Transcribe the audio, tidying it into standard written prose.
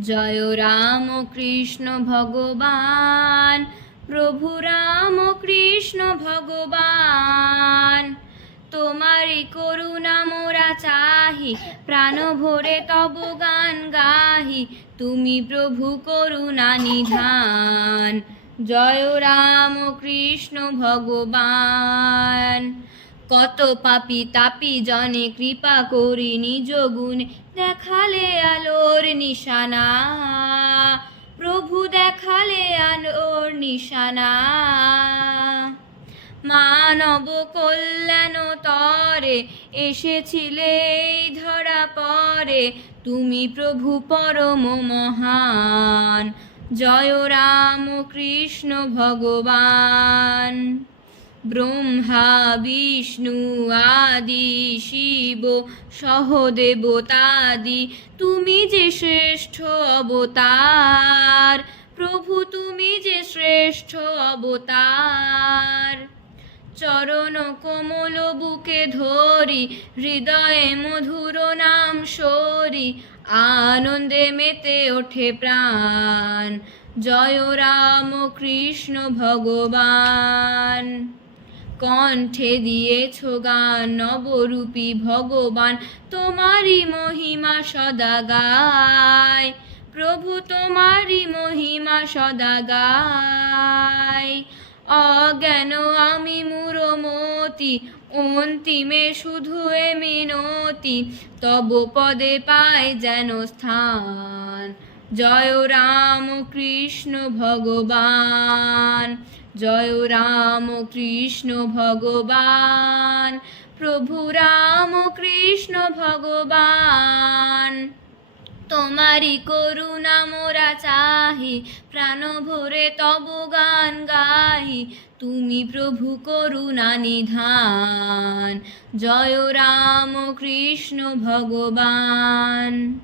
জয় রাম কৃষ্ণ ভগবান, প্রভু রাম কৃষ্ণ ভগবান। তোমারি করুণা মোরা চাহি, প্রাণ ভরে তব গান গাহি, তুমি প্রভু করুণা নিধান। জয় রাম কৃষ্ণ ভগবান। কত পাপী তাপী জনে কৃপা করি নিজ গুণে দেখালে আলোর নিশানা, প্রভু দেখালে আলোর নিশানা। মানব কল্যাণ তরে এসেছিলে এই ধরা পরে, তুমি প্রভু পরম মহান। জয় রাম কৃষ্ণ ভগবান। ব্রহ্মা বিষ্ণু আদি শিব সহদেবতাদি, তুমি যে শ্রেষ্ঠ অবতার, প্রভু তুমি যে শ্রেষ্ঠ অবতার। চরণ কোমল বুকে ধরি, হৃদয়ে মধুর নাম সরি, আনন্দে মেতে ওঠে প্রাণ। জয় রাম কৃষ্ণ ভগবান। কণ্ঠে দিয়েছ গান নবরূপী ভগবান, তোমারি মহিমা সদা গায়, প্রভু তোমারি মহিমা সদা গায়। অজ্ঞান আমি মূঢ়মতি, অন্তিমে শুধু এ মিনতি, তব পদে পাই যেন স্থান। জয় রাম কৃষ্ণ ভগবান, জয় রাম কৃষ্ণ ভগবান, প্রভু রাম কৃষ্ণ ভগবান। তোমারি করুণা মোরা চাহি, প্রাণ ভরে তব গান গাহি, তুমি প্রভু করুণা নিধান। জয় রাম কৃষ্ণ ভগবান।